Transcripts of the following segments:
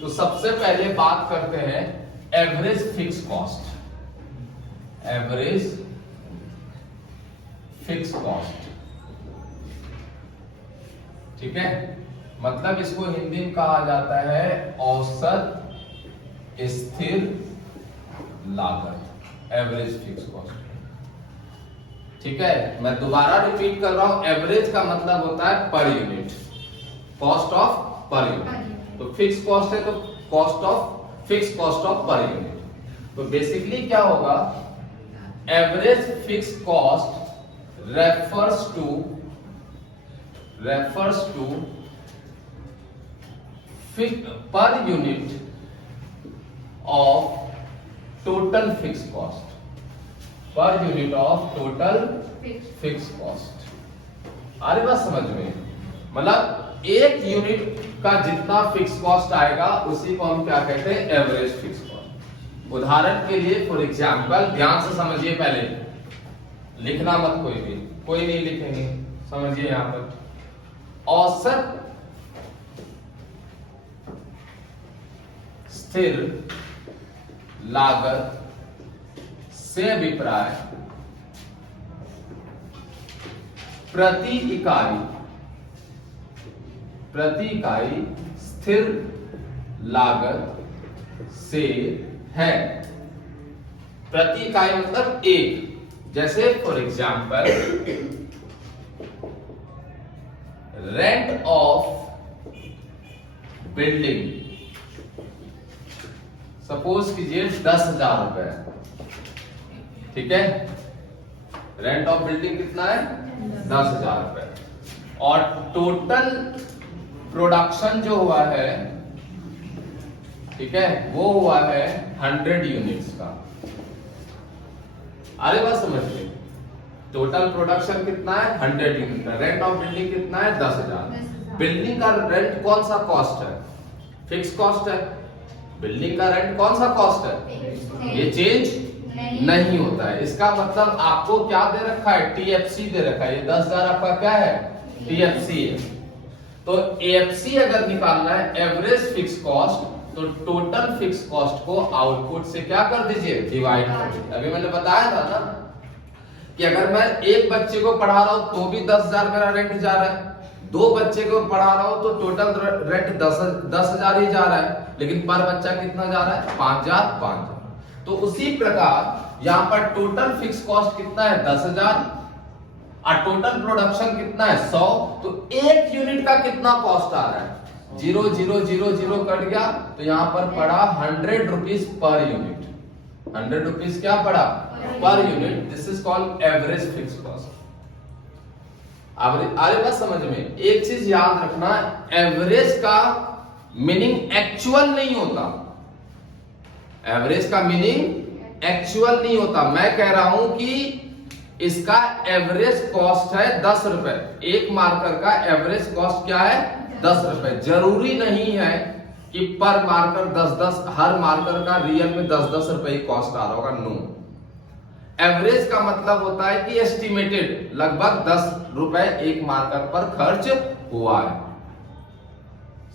तो सबसे पहले बात करते हैं average fix cost. Average fix cost, ठीक है, मतलब इसको हिंदी में कहा जाता है औसत स्थिर लागत, एवरेज फिक्स कॉस्ट। ठीक है, मैं दोबारा रिपीट कर रहा हूं, एवरेज का मतलब होता है per unit, cost of per unit. तो फिक्स कॉस्ट है तो cost of fix cost of per unit. तो बेसिकली क्या होगा, average fix cost refers to per unit of total fixed cost, per unit of total fixed cost। आ रही बात समझ में? मतलब एक यूनिट का जितना फिक्स कॉस्ट आएगा उसी को हम क्या कहते हैं, एवरेज फिक्स कॉस्ट। उदाहरण के लिए फॉर एग्जांपल, ध्यान से समझिए, पहले लिखना मत, कोई नहीं लिखेंगे, समझिए यहां पर औसत स्थिर लागत से अभिप्राय प्रति इकाई स्थिर लागत से है। प्रति इकाई मतलब एक, जैसे for example rent of building, suppose कीजिए 10,000 रुपए, ठीक है, रेंट ऑफ बिल्डिंग कितना है, 10,000 रुपए, और टोटल प्रोडक्शन जो हुआ है, ठीक है, वो हुआ है 100 यूनिट्स का। अरे बात समझ ली, टोटल प्रोडक्शन कितना है, 100 यूनिट का, रेंट ऑफ बिल्डिंग कितना है, 10,000। बिल्डिंग का रेंट कौन सा कॉस्ट है, फिक्स कॉस्ट है। बिल्डिंग का रेंट कौन सा कॉस्ट है, ये चेंज नहीं होता है। इसका मतलब आपको क्या दे रखा है, टीएफसी दे रखा है, ये 10,000 आपका क्या है, टीएफसी है। तो एएफसी अगर निकालना है, एवरेज फिक्स कॉस्ट, तो टोटल फिक्स कॉस्ट को आउटपुट से क्या कर दीजिए, डिवाइड कर दीजिए। अभी मैंने बताया था ना कि अगर मैं एक बच्चे को पढ़ा रहा हूं तो भी 10,000 मेरा रेंट जा रहा है, 2 बच्चे को पढ़ा रहा हूं तो टोटल रेंट 10,000 ही जा रहा है, लेकिन पर बच्चा कितना जा रहा है, 5,000। तो उसी प्रकार यहां पर टोटल फिक्स कॉस्ट कितना है, 10,000, और टोटल प्रोडक्शन कितना है, 100। तो एक यूनिट का कितना कॉस्ट आ रहा है, 0 0 0 0 कट गया, तो यहां पर पड़ा 100 रुपीज पर यूनिट। 100 रुपीज क्या पड़ा, per unit. This is called average fix cost. आगे बात समझ में, एक चीज याद रखना, एवरेज का मीनिंग एक्चुअल नहीं होता, एवरेज का मीनिंग एक्चुअल नहीं होता। मैं कह रहा हूं कि इसका एवरेज कॉस्ट है 10 रुपए, एक मार्कर का एवरेज कॉस्ट क्या है, 10 रुपए। जरूरी नहीं है कि पर मार्कर 10-10, हर मार्कर का रियल में 10-10 रुपए ही कॉस्ट आ रहा होगा, नो। एवरेज का मतलब होता है कि एस्टिमेटेड, लगभग 10 रुपए एक मार्कर पर खर्च हुआ है।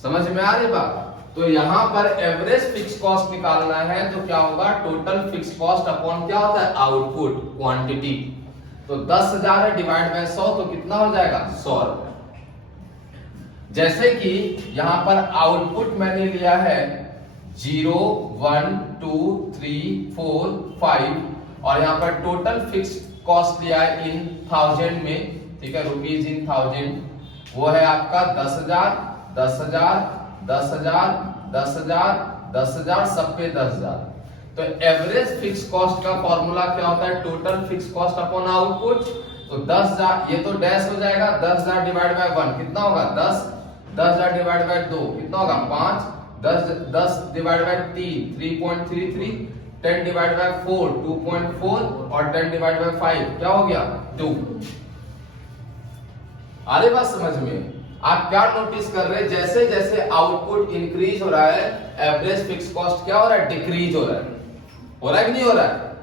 समझ में आ रही बात? तो यहां पर एवरेज फिक्स कॉस्ट निकालना है तो क्या होगा, टोटल फिक्स कॉस्ट अपॉन क्या होता है, आउटपुट क्वांटिटी। तो 10,000 है डिवाइड बाय 100, तो कितना हो जाएगा, 100 रुपए। जैसे कि यहां पर आउटपुट मैंने लिया है 0 1 2 3 4 5, और यहां पर टोटल फिक्स कॉस्ट लिया है इन 1000 में, ठीक है, रुपीज इन 1000, वो है आपका 10,000 10,000 10,000 10,000 10,000, सब पे 10,000। तो एवरेज फिक्स कॉस्ट का फॉर्मूला क्या होता है, total fix cost upon output. तो 10,000, ये तो डैश हो जाएगा, 10,000 डिवाइड बाय 1 कितना होगा, 10, 10,000 डिवाइड बाय 2 कितना होगा, 5, 10 डिवाइड बाय 3 3.33, 10 डिवाइड बाय 4 2.4, और 10 डिवाइड बाय 5 क्या हो गया, 2। अरे बात समझ में? आप क्या नोटिस कर रहे हैं, जैसे जैसे आउटपुट इंक्रीज हो रहा है, एवरेज फिक्स कॉस्ट क्या हो रहा है, डिक्रीज हो रहा है। हो रहा है कि नहीं हो रहा है?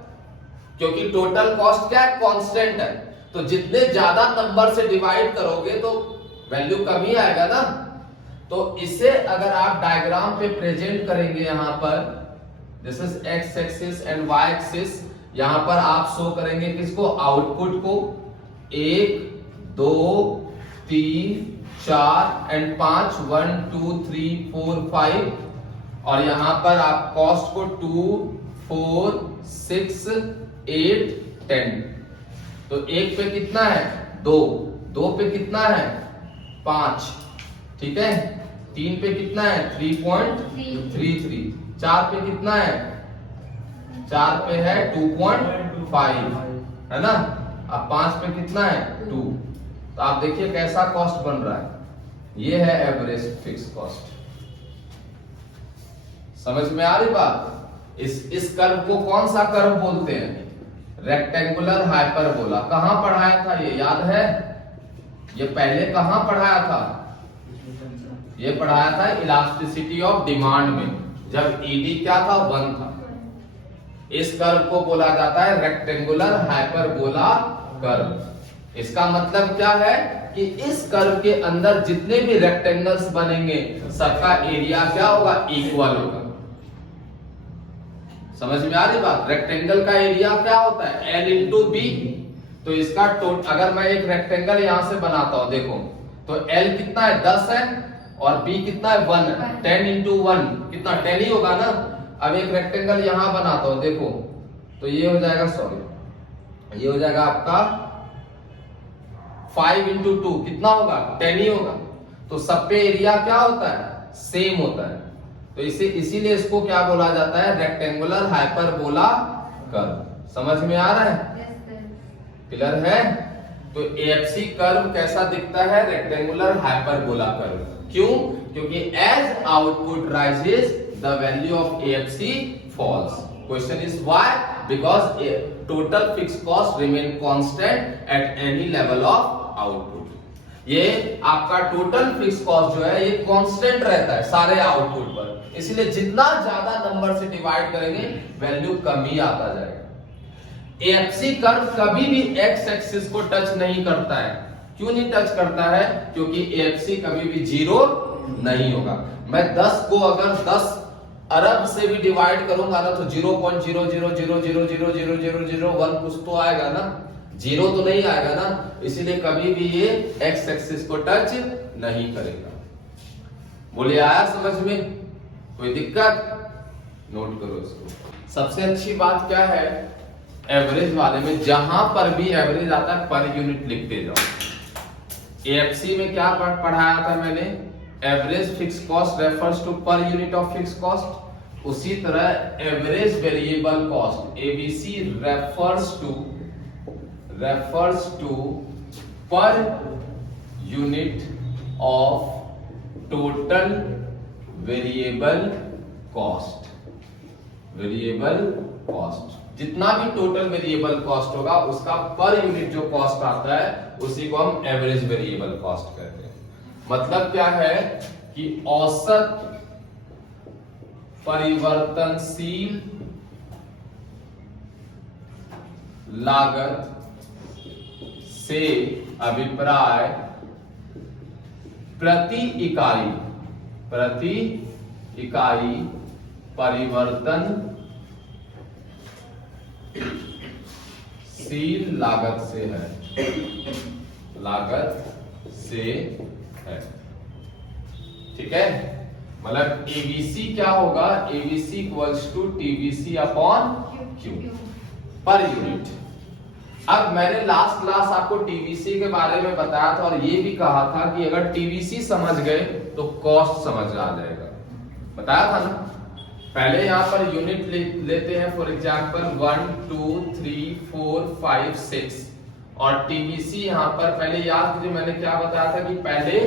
क्योंकि टोटल कॉस्ट क्या है, कांस्टेंट है। तो जितने ज्यादा नंबर से डिवाइड करोगे तो वैल्यू कम ही आएगा ना। तो इसे अगर आप डायग्राम पे प्रेजेंट करेंगे, यहां पर this is X axis and Y axis, यहां पर आप शो करेंगे किसको, आउटपुट को, 1 2 3 4 एंड 5, 1 2 3 4 5, और यहां पर आप कॉस्ट को 2 4 6 8 10। तो 1 पे कितना है 2, 2 पे कितना है 5, ठीक है, 3 पे कितना है 3.33, 4 पे कितना है, 4 पे है 2.5, है ना। अब 5 पे कितना है 2। तो आप देखिए कैसा कॉस्ट बन रहा है, ये है एवरेज फिक्स कॉस्ट। समझ में आ रही बात। इस कर्व को कौन सा कर्व बोलते हैं, रेक्टेंगुलर हाइपरबोला। कहां पढ़ाया था ये याद है, ये पहले कहां पढ़ाया था, ये पढ़ाया था इलास्टिसिटी ऑफ डिमांड में, जब ईडी क्या था 1 था। इस कर्व को बोला जाता है रेक्टेंगुलर हाइपरबोला कर्व। इसका मतलब क्या है कि इस कर्व के अंदर जितने भी रेक्टेंगल्स बनेंगे सबका एरिया क्या होगा, इक्वल होगा। समझ में आ रही बात। रेक्टेंगल का एरिया क्या होता है, L इंटू बी। तो इसका अगर मैं एक रेक्टेंगल यहां से बनाता हूं, देखो तो L कितना है 10 है और B कितना है 1 है, 10 इंटू 1 कितना 10 ही होगा ना। अब एक रेक्टेंगल यहां बनाता हूं, देखो तो ये हो जाएगा, सॉरी ये हो जाएगा आपका 5 इंटू 2 कितना होगा 10 ही होगा। तो सब पे एरिया क्या होता है, सेम होता है। तो इसीलिए इसको क्या बोला जाता है, रेक्टेंगुलर हाइपरबोला कर्व। समझ में आ रहा है, क्लियर है। तो एएफसी कर्व कैसा दिखता है, रेक्टेंगुलर हाइपरबोला कर्व। क्यों, क्योंकि as output rises the value of AFC falls. Question is why, because total fix cost remain constant at any level of output. ये आपका टोटल फिक्स कॉस्ट जो है ये कांस्टेंट रहता है सारे आउटपुट पर, इसलिए जितना ज्यादा नंबर से डिवाइड करेंगे वैल्यू कम ही आता जाएगा। एएफसी कर्व कभी भी एक्स एक्सिस को टच नहीं करता है। क्यों नहीं टच करता है, क्योंकि एएफसी कभी भी 0 नहीं होगा। मैं 10 को अगर 10 अरब से भी डिवाइड करूंगा ना तो 0.000000001 कुछ तो आएगा ना, 0 तो नहीं आएगा ना। इसीलिए कभी भी ये एक्स एक्सिस को टच नहीं करेगा। बोलिए आया समझ में, कोई दिक्कत, नोट करो इसको। सबसे अच्छी बात क्या है एवरेज वाले में, जहां पर भी एवरेज आता है पर यूनिट लिखते जाओ। एएफसी में क्या पढ़ाया था मैंने, average fix cost refers to per unit of fix cost. उसी तरह average variable cost AVC refers to per unit of total variable cost। Variable cost, जितना भी टोटल वेरिएबल कॉस्ट होगा उसका पर यूनिट जो कॉस्ट आता है उसी को हम एवरेज वेरिएबल कॉस्ट कहते हैं। मतलब क्या है कि औसत परिवर्तनशील लागत से अभिप्राय प्रति इकाई परिवर्तनशील लागत से है। ठीक है, मतलब एबीसी क्या होगा, ABC equals to TBC upon Q per unit. अब मैंने लास्ट क्लास आपको टीबीसी के बारे में बताया था और ये भी कहा था कि अगर टीबीसी समझ गए तो कॉस्ट समझ आ जाएगा, बताया था ना। पहले यहां पर यूनिट लेते हैं, फॉर एग्जांपल 1 2 3 4 5 6 और टीबीसी यहां पर पहले याद कीजिए मैंने क्या बताया था कि पहले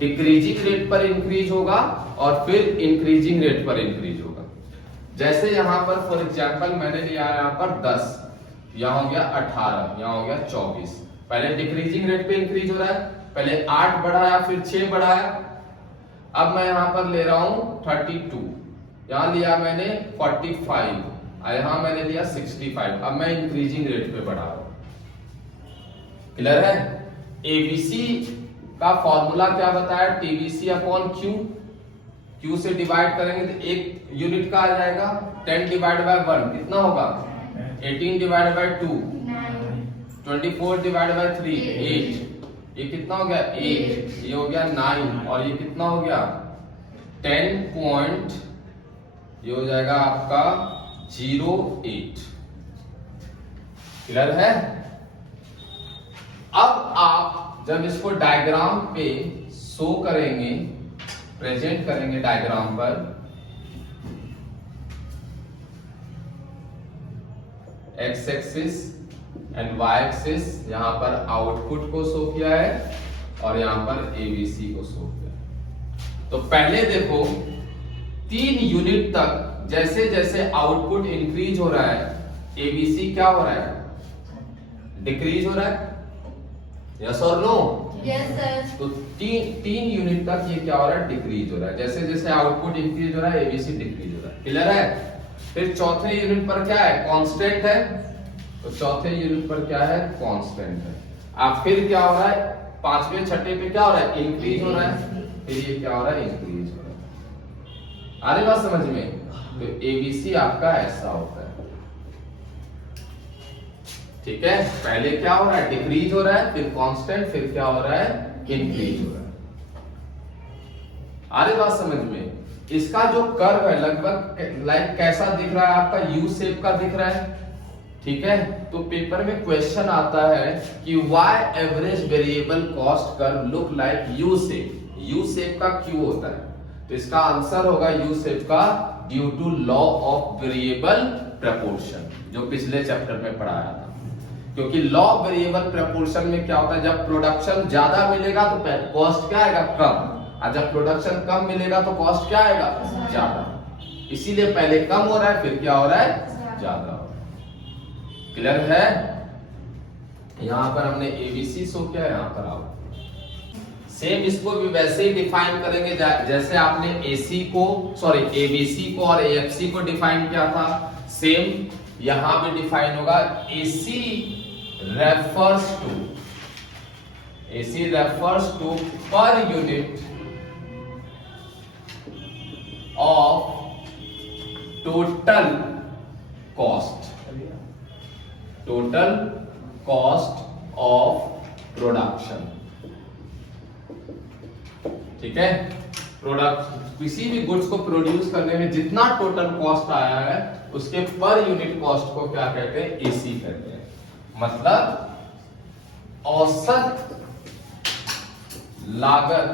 डिक्रीजिंग रेट पर इंक्रीज होगा और फिर इंक्रीजिंग रेट पर इंक्रीज होगा। जैसे यहां पर फॉर एग्जांपल मैंने लिया यहां पर 10, यहां हो गया 18, यहां हो गया 24। पहले डिक्रीजिंग रेट पे इंक्रीज हो रहा है, पहले 8 बढ़ाया फिर 6 बढ़ाया। अब मैं यहां पर ले रहा हूं 32, यहां लिया मैंने 45 और यहां मैंने लिया 65। अब मैं इंक्रीजिंग रेट पे बढ़ा रहा हूं। क्लियर है। एबीसी का फॉर्मूला क्या बताया, टीबीसी अपॉन क्यू। क्यू से डिवाइड करेंगे तो एक यूनिट का आ जाएगा, 10 डिवाइड बाय 1 कितना होगा, 18 डिवाइड बाय 2 24 डिवाइड बाय 3 8, ये कितना हो गया 8, ये हो गया 9 और ये कितना हो गया 10 पॉइंट, ये हो जाएगा आपका 08। क्लियर है। अब आप जब इसको डायग्राम पे शो करेंगे, प्रेजेंट करेंगे डायग्राम पर, X axis and Y axis, यहां पर आउटपुट को शो किया है और यहां पर एबीसी को शो किया है। तो पहले देखो 3 यूनिट तक जैसे जैसे आउटपुट इंक्रीज हो रहा है, एबीसी क्या हो रहा है, डिक्रीज हो रहा है, यस और नो। Yes sir. तो 3 यूनिट तक ये क्या हो रहा है, डिक्रीज हो रहा है। जैसे जैसे आउटपुट इंक्रीज हो रहा है, एबीसी डिक्रीज हो रहा है। क्लियर है। फिर चौथे यूनिट पर क्या है, कांस्टेंट है, तो चौथे यूनिट पर क्या है, कांस्टेंट है। अब फिर क्या हो रहा है, पांचवें छठे पे क्या हो रहा है, इंक्रीज हो रहा है, फिर ये क्या हो रहा है, इंक्रीज हो रहा है। आ रही बात समझ में। तो एबीसी आपका ऐसा होता है, ठीक है। पहले क्या हो रहा है, डिक्रीज हो रहा है, फिर कांस्टेंट, फिर क्या हो रहा है, इंक्रीज हो रहा है। आ रही बात समझ में। इसका जो कर्व है लगभग लाइक कैसा दिख रहा है आपका, यू शेप का दिख रहा है, ठीक है। तो पेपर में क्वेश्चन आता है कि why average variable cost curve look like U shape. U shape का क्यों होता है, तो इसका आंसर होगा यू शेप का due to law of variable proportion, जो पिछले चैप्टर में पढ़ाया था। क्योंकि लॉ ऑफ वेरिएबल प्रपोर्शन में क्या होता है, जब प्रोडक्शन ज्यादा मिलेगा तो कॉस्ट क्या आएगा, कम, और जब प्रोडक्शन कम मिलेगा तो कॉस्ट क्या आएगा, ज्यादा। इसीलिए पहले कम हो रहा है, फिर क्या हो रहा है, ज्यादा हो रहा है। क्लियर है। यहां पर हमने एबीसी शो किया है, यहां पर आओ सेम इसको भी वैसे ही डिफाइन करेंगे जैसे आपने एसी को, सॉरी एबीसी को और एएफसी को डिफाइन किया था, सेम यहां भी डिफाइन होगा। AC refers to per unit of total cost of production, ठीक है। प्रोडक्ट किसी भी गुड्स को प्रोड्यूस करने में जितना टोटल कॉस्ट आया है उसके पर यूनिट कॉस्ट को क्या कहते हैं, एसी कहते हैं। मतलब औसत लागत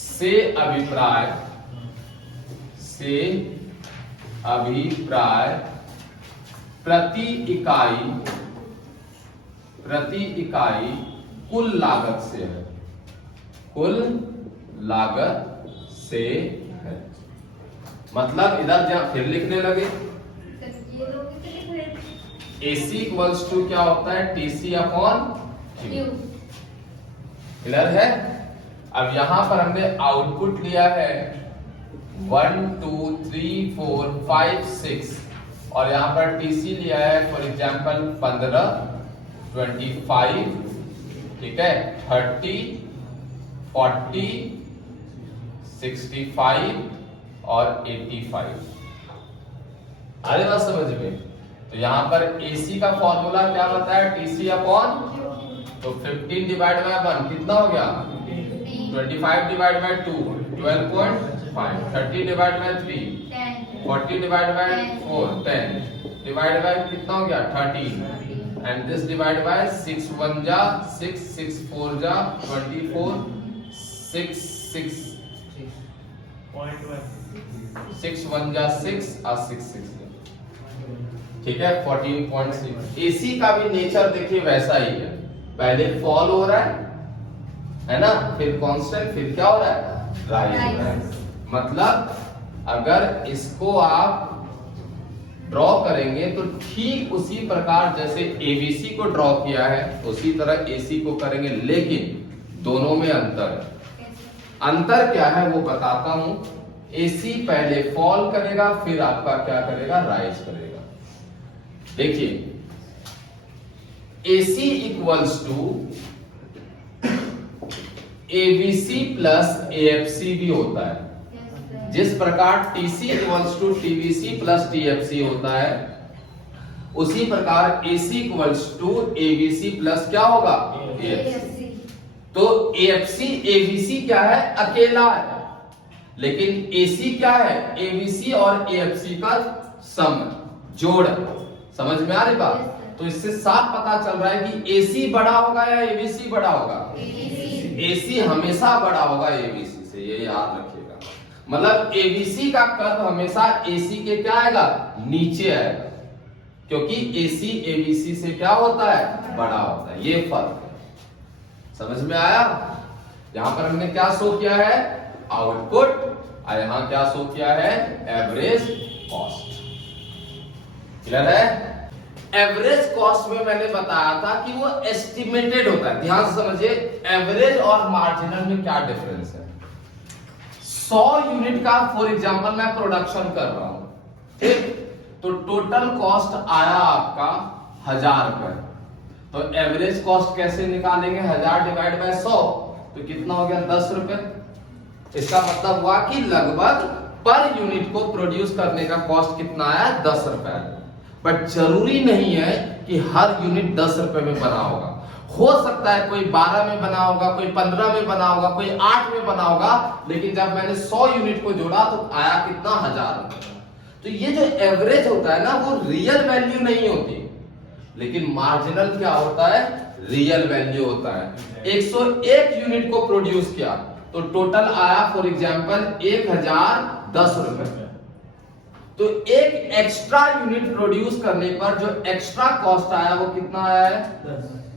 से अभिप्राय प्रति इकाई कुल लागत से है, कुल लागत से है। मतलब इधर जब फिर लिखने लगे, AC इक्वल्स टू क्या होता है, TC अपॉन Q। क्लियर है। अब यहां पर हमने आउटपुट लिया है 1 2 3 4 5 6 और यहां पर TC लिया है फॉर एग्जांपल 15 25, ठीक है, 30 40 65 और 85। अरे बात समझ में। तो यहां पर AC का फॉर्मूला क्या बताया, TC अपॉन, तो 15 डिवाइड बाय 1 कितना हो गया, 25 divide by 2 12.5, 30 divide by 3 40 divide by 4 10 divide by कितना हो गया 13 एंड दिस डिवाइड बाय 6 1 जा 6 6 4 जा 24 6 6 6 1 जा 6 और 6 6, ठीक है, 14.6। AC का भी नेचर देखिए वैसा ही है, पहले फॉल हो रहा है ना, फिर कांस्टेंट, फिर क्या हो रहा है, राइज हो रहा है। मतलब अगर इसको आप ड्रॉ करेंगे तो ठीक उसी प्रकार जैसे ABC को ड्रॉ किया है उसी तरह AC को करेंगे, लेकिन दोनों में अंतर है। अंतर क्या है वो बताता हूं। AC पहले फॉल करेगा, फिर आपका क्या करेगा, राइज करेगा। देखिए AC equals to ABC plus AFC भी होता है। जिस प्रकार TC equals to TVC plus TFC होता है, उसी प्रकार AC equals to ABC plus क्या होगा, एएफसी। तो एएफसी एबीसी क्या है, अकेला है, लेकिन एसी क्या है, एबीसी और एएफसी का सम, जोड़। समझ में आ रही बात? तो इससे साफ पता चल रहा है कि एसी बड़ा होगा या एबीसी बड़ा होगा, एसी हमेशा बड़ा होगा एबीसी से, ये याद रखिएगा। मतलब एबीसी का कद हमेशा एसी के क्या आएगा, नीचे आएगा, क्योंकि एसी एबीसी से क्या होता है, बड़ा होता है। ये फर्क है। समझ में आया? यहां पर हमने क्या शो किया है, आउटपुट, और यहां क्या शो किया है, एवरेज कॉस्ट। क्लियर है? एवरेज कॉस्ट में मैंने बताया था कि वो एस्टिमेटेड होता है। ध्यान से समझिए, एवरेज और मार्जिनल में क्या डिफरेंस है। 100 यूनिट का फॉर एग्जांपल मैं प्रोडक्शन कर रहा हूं, ठीक, तो टोटल कॉस्ट आया आपका 1000 रुपए। तो एवरेज कॉस्ट कैसे निकालेंगे, 1000 डिवाइड बाय 100, तो कितना हो गया, 10 रुपए। इसका मतलब हुआ कि लगभग पर यूनिट को प्रोड्यूस करने का कॉस्ट कितना आया, 10 रुपए। बट जरूरी नहीं है कि हर यूनिट 10 रुपए में बना होगा। हो सकता है कोई 12 में बना होगा, कोई 15 में बना होगा, कोई 8 में बना होगा, लेकिन जब मैंने 100 यूनिट को जोड़ा तो आया कितना, 1000 रुपए। तो ये जो एवरेज होता है ना, वो रियल वैल्यू नहीं होती, लेकिन मार्जिनल क्या होता है, रियल वैल्यू होता है। 101 यूनिट को प्रोड्यूस किया तो टोटल आया फॉर एग्जांपल 1010 रुपए। तो एक एक्स्ट्रा यूनिट प्रोड्यूस करने पर जो एक्स्ट्रा कॉस्ट आया वो कितना आया है,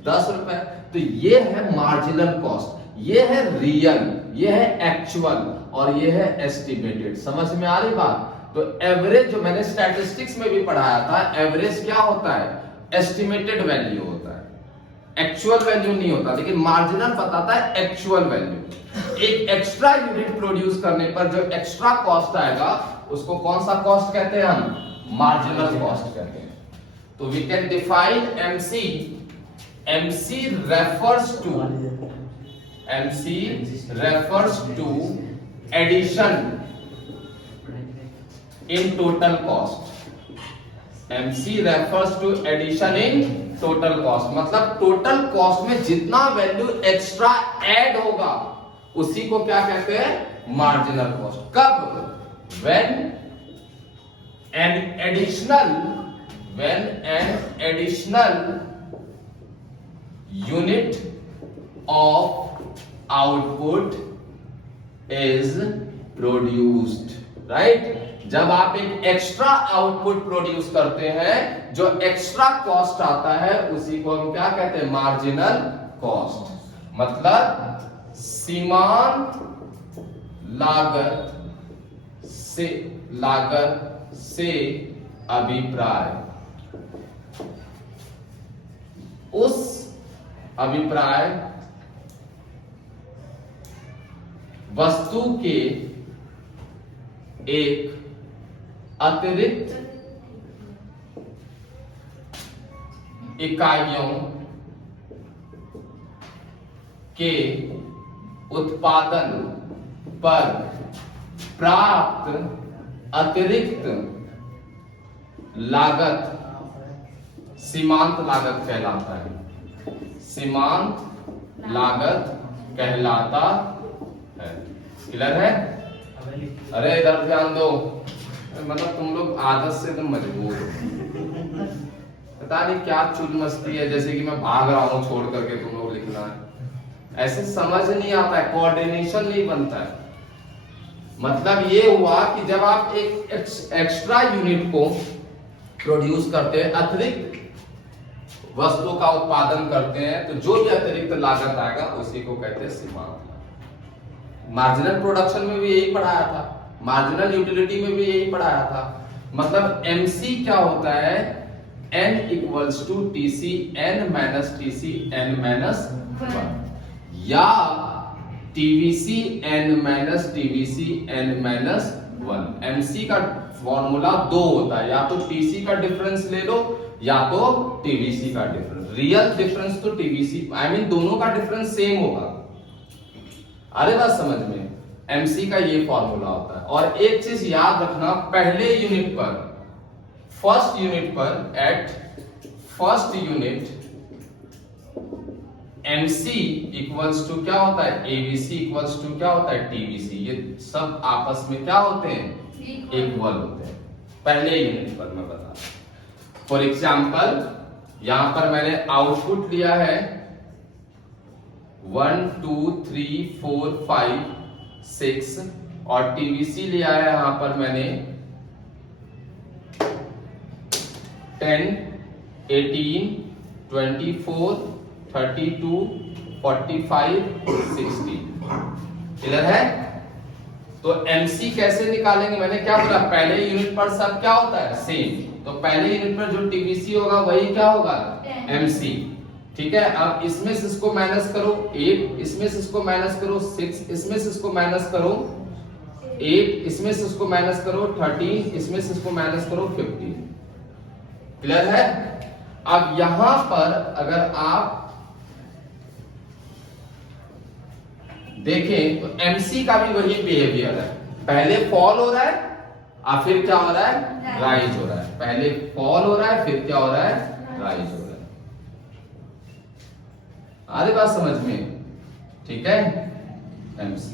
10 रुपए। तो ये है मार्जिनल कॉस्ट, ये है रियल, ये है एक्चुअल, और ये है एस्टिमेटेड। समझ में आ रही बात? तो एवरेज जो मैंने स्टैटिस्टिक्स में भी पढ़ाया था, एवरेज क्या होता है, एस्टिमेटेड वैल्यू होता है, एक्चुअल वैल्यू नहीं होता, लेकिन मार्जिनल बताता है एक्चुअल वैल्यू। एक एक्स्ट्रा यूनिट प्रोड्यूस करने पर जो एक्स्ट्रा कॉस्ट आएगा उसको कौन सा कॉस्ट कहते हैं हम, मार्जिनल कॉस्ट कहते हैं। तो we can define MC, MC refers to addition in total cost. MC refers to addition in total cost, मतलब टोटल कॉस्ट में जितना वैल्यू एक्स्ट्रा ऐड होगा उसी को क्या कहते हैं, मार्जिनल कॉस्ट। कब, when an additional unit of output is produced, right? जब आप एक एक्स्ट्रा आउटपुट प्रोड्यूस करते हैं, जो एक्स्ट्रा कॉस्ट आता है उसी को हम क्या कहते हैं, मार्जिनल कॉस्ट। मतलब सीमांत लागत से अभिप्राय, उस अभिप्राय वस्तु के एक अतिरिक्त इकाइयों के उत्पादन पर प्राप्त अतिरिक्त लागत सीमांत लागत कहलाता है, सीमांत लागत कहलाता है। क्लियर है? अरे इधर ध्यान दो, मतलब तुम लोग आदत से तुम मजबूर हो, पता नहीं क्या चुल मस्ती है, जैसे कि मैं भाग रहा हूं छोड़ करके तुम लोग लिखना है, ऐसे समझ नहीं आता है, कोऑर्डिनेशन नहीं बनता है। मतलब ये हुआ कि जब आप एक एक्स्ट्रा यूनिट को प्रोड्यूस करते हैं, अतिरिक्त वस्तु का उत्पादन करते हैं, तो जो भी अतिरिक्त लागत आएगा उसी को कहते हैं सीमांत। मार्जिनल प्रोडक्शन में भी यही पढ़ाया था, मार्जिनल यूटिलिटी में भी यही पढ़ाया था। मतलब एमसी क्या होता है, n equals to TC n minus TC n minus 1, या TVC n minus TVC n minus 1। MC का फॉर्मूला 2 होता है, या तो टीसी का डिफरेंस ले लो या तो टीवीसी का डिफरेंस। रियल डिफरेंस तो टीवीसी, आई मीन दोनों का डिफरेंस सेम होगा, अरे बात समझ में, एमसी का ये फॉर्मूला होता है। और एक चीज याद रखना, पहले यूनिट पर, फर्स्ट यूनिट पर, at first unit MC equals to क्या होता है, ABC इक्वल्स टू क्या होता है, TBC। ये सब आपस में क्या होते हैं, इक्वल होते हैं पहले यूनिट पर। मैं बता, फॉर एग्जाम्पल यहां पर मैंने आउटपुट लिया है 1 2 3 4 5 6 और TBC लिया है यहां पर मैंने 10 18 24 32 45 60। क्लियर है? तो MC कैसे निकालेंगे, मैंने क्या बोला, पहले यूनिट पर सब क्या होता है, सेम। तो पहले यूनिट पर जो TBC होगा वही क्या होगा, MC। ठीक है, अब इसमें से इसको माइनस करो 8, इसमें से इसको माइनस करो 6, इसमें से इसको माइनस करो 8, इसमें से इसको माइनस करो 13, इसमें से इसको माइनस करो 15। क्लियर है? अब यहां पर अगर आप देखें तो MC का भी वही बिहेवियर है, पहले फॉल हो रहा है और फिर क्या हो रहा है, राइज हो रहा है। पहले फॉल हो रहा है फिर क्या हो रहा है, राइज हो रहा है। आधी बात समझ में? ठीक है। MC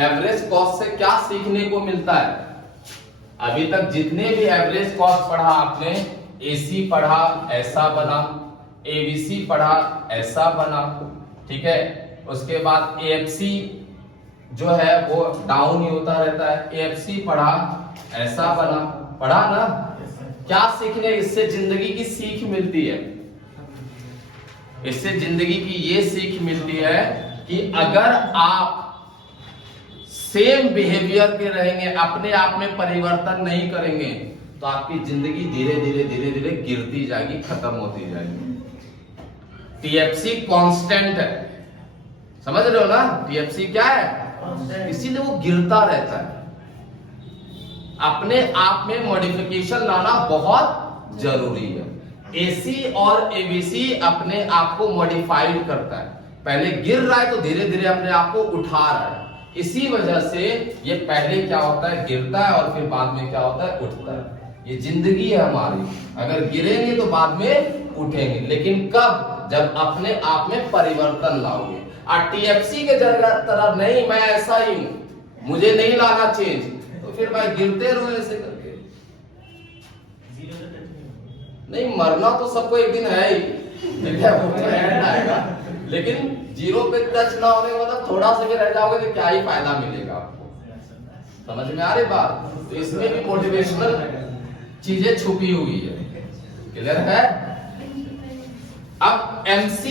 एवरेज कॉस्ट से क्या सीखने को मिलता है, अभी तक जितने भी एवरेज कॉस्ट पढ़ा आपने, AC पढ़ा ऐसा बना, ABC पढ़ा ऐसा बना, ठीक है। उसके बाद AFC जो है वो डाउन ही होता रहता है, AFC पढ़ा ऐसा बना, पढ़ा ना। क्या सीखने, इससे जिंदगी की सीख मिलती है, इससे जिंदगी की ये सीख मिलती है कि अगर आप सेम बिहेवियर के रहेंगे, अपने आप में परिवर्तन नहीं करेंगे, तो आपकी जिंदगी धीरे धीरे धीरे धीरे गिरती जाएगी, खत्म होती जाएगी। TFC कांस्टेंट है, समझ रहे हो ना? TFC क्या है, इसीलिए वो गिरता रहता है। अपने आप में मॉडिफिकेशन लाना बहुत जरूरी है। AC और ABC अपने आप को मॉडिफाइड करता है, पहले गिर रहा है तो धीरे धीरे अपने आप को उठा रहा है। इसी वजह से ये पहले क्या होता है, गिरता है और फिर बाद में क्या होता है, उठता है। ये जिंदगी है हमारी, अगर गिरेंगे तो बाद में उठेंगे, लेकिन कब, जब अपने आप में परिवर्तन लाओगे। और TFC के तरह नहीं, मैं ऐसा ही हूं, मुझे नहीं लाना चेंज, तो फिर भाई गिरते रहो ऐसे करके। नहीं, मरना तो सबको एक दिन है ही, एंड आएगा, लेकिन जीरो पे टच ना होने का मतलब थोड़ा सा भी रह जाओगे तो क्या ही फायदा मिलेगा आपको। समझ में आ रही बात? तो इसमें भी मोटिवेशनल चीजें छुपी हुई है। क्लियर है? अब MC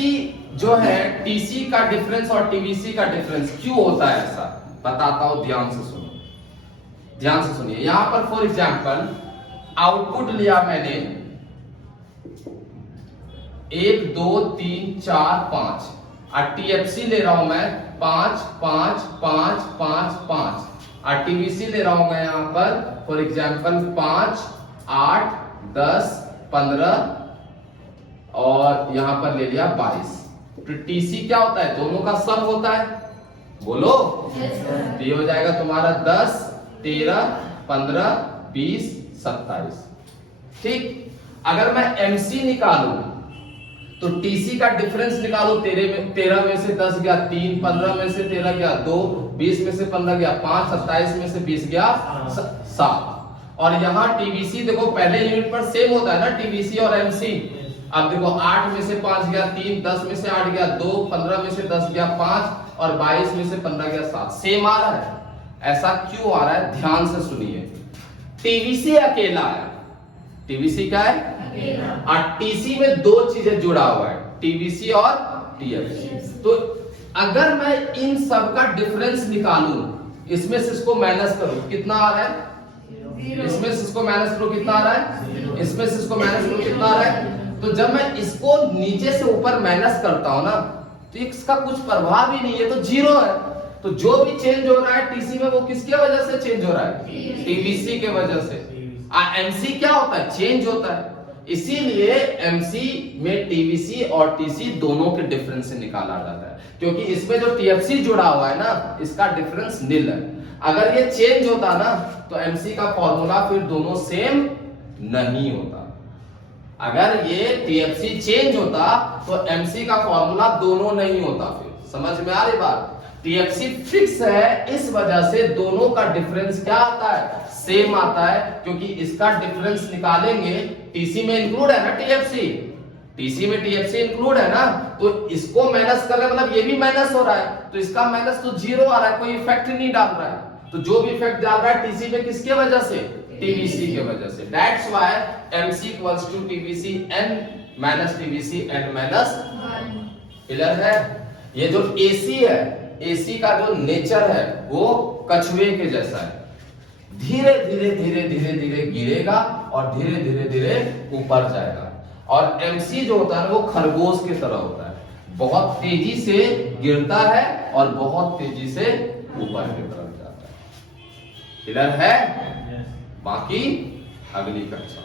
जो है, TC का डिफरेंस और TBC का डिफरेंस क्यों होता है ऐसा, बताता हूं, ध्यान से सुनो, ध्यान से सुनिए। यहां पर फॉर एग्जांपल आउटपुट लिया मैंने 1 2 3 4 5 और TFC ले रहा हूं मैं 5 5 5 5 5 और TBC ले रहा हूं मैं यहां पर फॉर एग्जांपल 5 8 10 15 और यहां पर ले लिया 22। तो TC क्या होता है, दोनों का सम होता है, बोलो। तो ये हो जाएगा तुम्हारा 10 13 15 20 27। ठीक, अगर मैं MC निकालूं तो TC का डिफरेंस निकालो, 13 में से 10 गया 3, 15 में से 13 गया 2, 20 में से 15 गया 5, 27 में से 20 गया 7। और यहाँ TBC देखो पहले यूनिट पर सेम होता है ना, TBC और MC। अब देखो 8 में से 5 गया 3, 10 में से 8 गया 2, 15 में से 10 गया 5 और 22 में से 15 गया 7। सेम आ रहा है। ऐसा क्यों आ रहा है, ध्यान से सुनिए। TBC अकेला है, TBC क्या है, और TC में दो चीजें जुड़ा हुआ है, TBC और TFC। तो अगर मैं इन सब का डिफरेंस निकालूं, इसमें से इसको माइनस करूं, कितना आ रहा है, इसमें से इसको माइनस करो, कितना आ रहा है, इसमें से इसको माइनस करो, कितना आ रहा है। तो जब मैं इसको नीचे से ऊपर माइनस करता हूं ना, तो इसका कुछ प्रभाव ही नहीं है, तो जीरो है। तो जो भी चेंज हो रहा है TC में, वो किसके वजह से चेंज हो रहा है, TBC के वजह से। MC क्या होता है, चेंज होता है। इसीलिए एमसी में टीवीसी और टीसी दोनों के डिफरेंस से निकाला जाता है, क्योंकि इसमें जो टीएफसी जुड़ा हुआ है ना, इसका डिफरेंस नील है। अगर ये चेंज होता ना तो एमसी का फॉर्मूला फिर दोनों सेम नहीं होता। अगर ये टीएफसी चेंज होता तो एमसी का फॉर्मूला दोनों नहीं होता। फिर समझ में आ रही बात? टीएफसी फिक्स है, इस वजह से दोनों का डिफरेंस क्या आता है? सेम आता है, क्योंकि इसका डिफरेंस निकालेंगे, टीसी में इंक्लूड है ना टीएफसी, टीसी में टीएफसी इंक्लूड है ना, तो इसको माइनस कर रहे हैं, मतलब ये भी माइनस हो रहा है, तो इसका माइनस तो जीरो आ रहा है, कोई इफेक्ट नहीं डाल रहा है। तो जो भी इफेक्ट डाल रहा है टीसी पे, किसके वजह से? टीवीसी के वजह से। That's why MC equals to TVC N minus TVC N minus 1। Clear है? ये जो एसी है, एसी का जो नेचर है वो कछुए के जैसा है, धीरे धीरे धीरे धीरे धीरे गिरेगा और धीरे धीरे धीरे ऊपर जाएगा। और एमसी जो होता है वो खरगोश की तरह होता है, बहुत तेजी से गिरता है और बहुत तेजी से ऊपर की तरफ जाता है। क्लियर है? बाकी अगली कक्षा।